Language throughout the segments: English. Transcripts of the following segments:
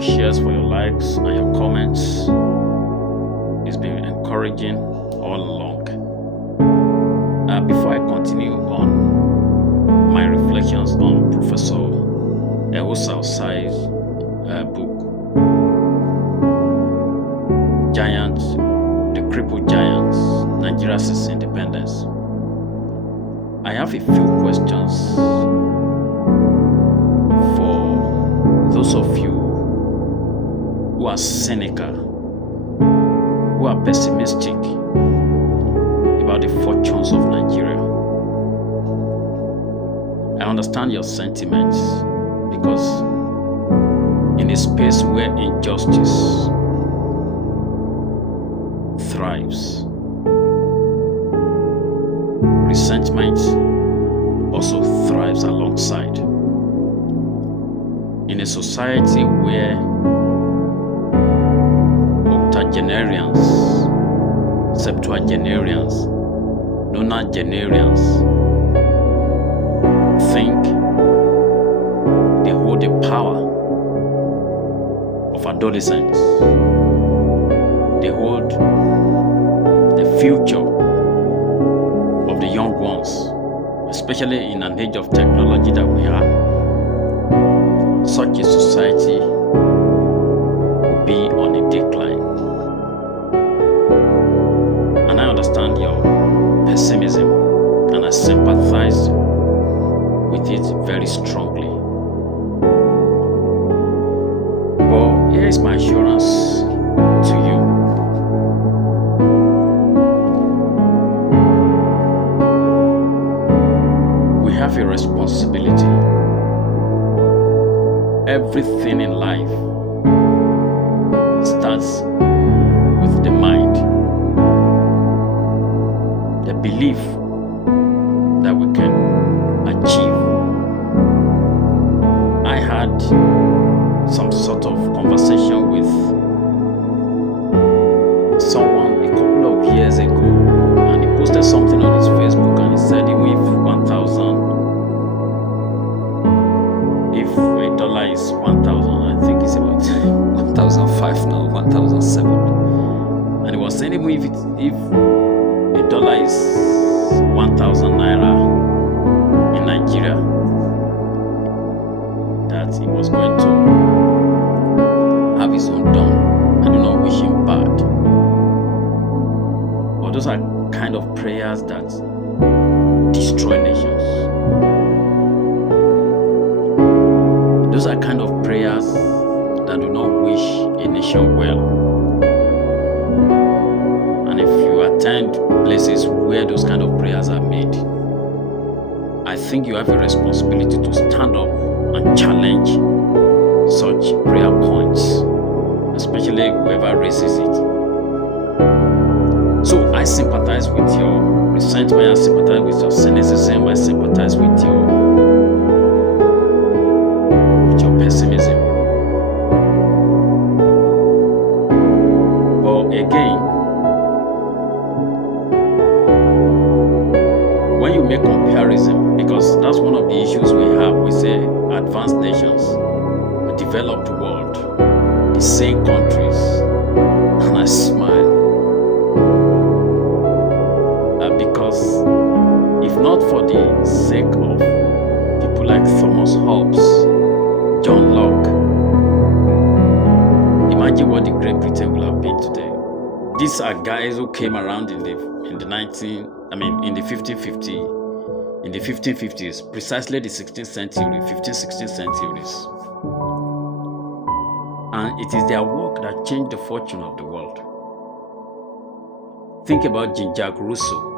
your shares, for your likes, and your comments. It's been encouraging all along. Before I continue on my reflections on Professor Ewusa Osai's book, Giants, the Crippled Giants, Nigeria Since Independence, I have a few questions for those of you who are cynical, who are pessimistic about the fortunes of Nigeria. I understand your sentiments because in a space where injustice thrives, resentment also thrives alongside. In a society where octogenarians, septuagenarians, nonagenarians think they hold the power of adolescents, they hold the future of the young ones, especially in an age of technology that we are. Such a society will be on a decline. And I understand your pessimism, and I sympathize with it very strongly. But here is my assurance to you. We have a responsibility. Everything in life starts with the mind. The belief that we can achieve. I had some sort of conversation with someone a couple of years ago, and he posted something on his Facebook, and he said even if a dollar is 1,000, I think it's about 1,005 now, 1,007, and he was saying even if a dollar is 1,000 naira in Nigeria, that he was going to have his own done. I do not wish him bad. But those are kind of prayers that destroy nations. Those are kind of prayers that do not wish a nation well. And if you attend places where those kind of prayers are made, I think you have a responsibility to stand up and challenge such prayer points, especially whoever raises it. So I sympathize with your resentment, I sympathize with your cynicism, I sympathize with your pessimism. But again, when you make comparison, because that's one of the issues we have, we say advanced nations, the developed world, the same countries, and I smile. Because if not for the sake of people like Thomas Hobbes, John Locke, imagine what the Great Britain will have been today. These are guys who came around in the 1550s, precisely the 16th century, 16th centuries. And it is their work that changed the fortune of the world. Think about Jean-Jacques Rousseau.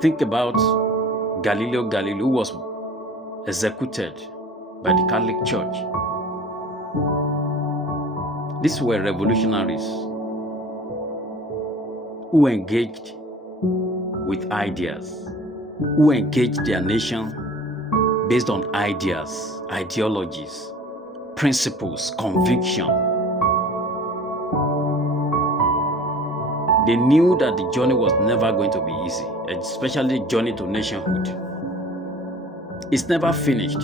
Think about Galileo Galilei, who was executed by the Catholic Church. These were revolutionaries who engaged with ideas, who engaged their nation based on ideas, ideologies, principles, conviction. They knew that the journey was never going to be easy, especially the journey to nationhood. It's never finished.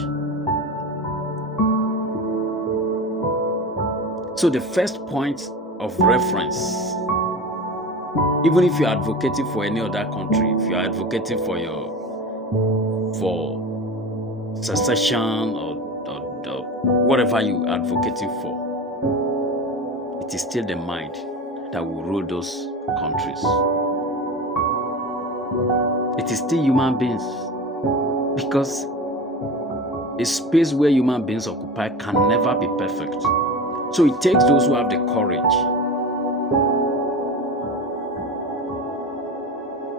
So the first point of reference, even if you're advocating for any other country, if you're advocating for secession or whatever you advocating for, it is still the mind that will rule those countries. It is still human beings, because a space where human beings occupy can never be perfect. So it takes those who have the courage.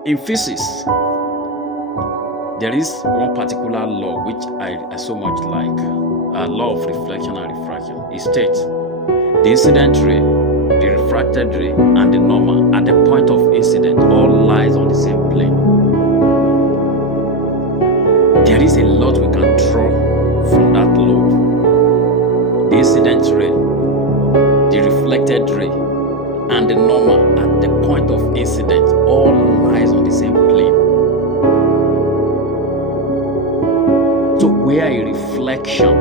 In physics, there is one particular law which I so much like, a law of reflection and refraction. It states the incident ray, the refracted ray, and the normal at the point of incident all lies on the same plane. There is a lot we can draw from that law. The incident ray, the reflected ray, and the normal at the point of incident all lies on the same plane. So we are a reflection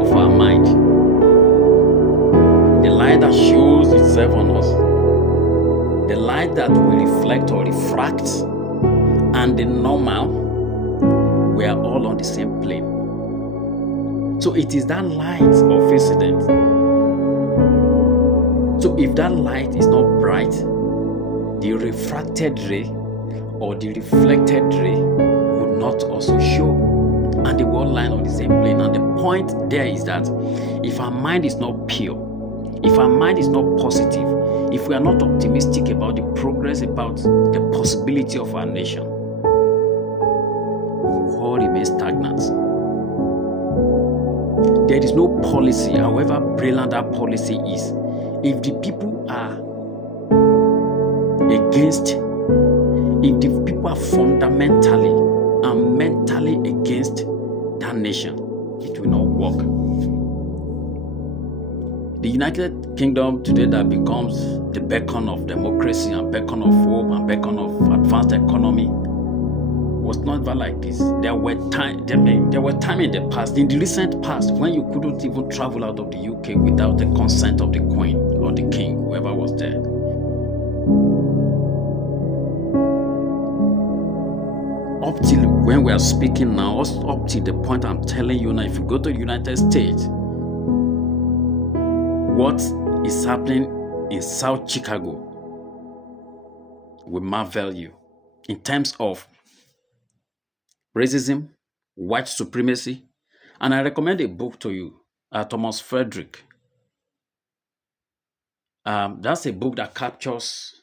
of our mind. The light that shows itself on us, the light that we reflect or refract, and the normal, we are all on the same plane. So it is that light of incident. So if that light is not bright, the refracted ray or the reflected ray would not also show, and they will all lie on the same plane. And the point there is that if our mind is not pure, if our mind is not positive, if we are not optimistic about the progress, about the possibility of our nation, we will all remain stagnant. There is no policy, however brilliant that policy is, if the people are against, if the people are fundamentally and mentally against that nation, it will not work. The United Kingdom today that becomes the beacon of democracy and beacon of hope and beacon of advanced economy was never like this. There were time in the past, in the recent past, when you couldn't even travel out of the UK without the consent of the Queen or the King, whoever was there. Up till when we are speaking now, up to the point I'm telling you now, if you go to the United States, what is happening in South Chicago will marvel you in terms of racism, white supremacy. And I recommend a book to you, Thomas Frederick. That's a book that captures,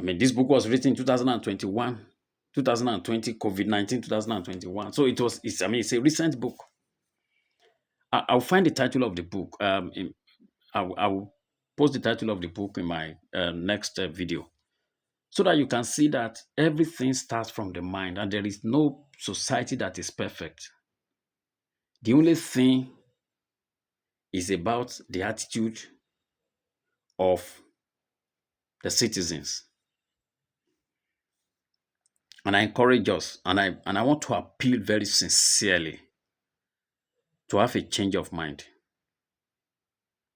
this book was written in 2021, 2020, COVID-19, 2021. So it's a recent book. I'll find the title of the book. I'll post the title of the book in my next video, so that you can see that everything starts from the mind and there is no society that is perfect. The only thing is about the attitude of the citizens. And I encourage us, and I want to appeal very sincerely to have a change of mind.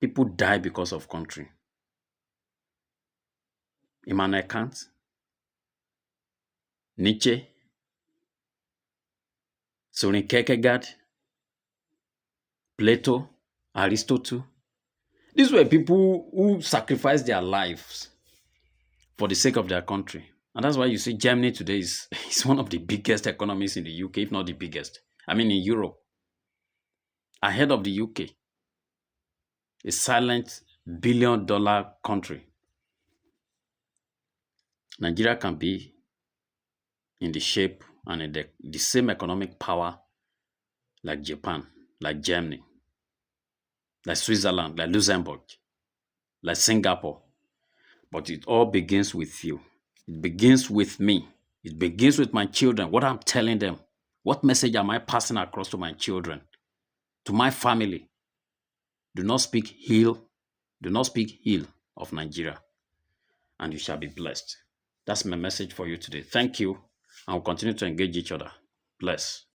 People die because of country. Immanuel Kant, Nietzsche, Soren Kierkegaard, Plato, Aristotle. These were people who sacrificed their lives for the sake of their country. And that's why you see Germany today is one of the biggest economies in the UK, if not the biggest. In Europe. Ahead of the UK. A silent billion-dollar country. Nigeria can be in the shape and in the same economic power like Japan, like Germany, like Switzerland, like Luxembourg, like Singapore. But it all begins with you. It begins with me. It begins with my children. What I'm telling them. What message am I passing across to my children, to my family? Do not speak ill. Do not speak ill of Nigeria, and you shall be blessed. That's my message for you today. Thank you, and we'll continue to engage each other. Bless.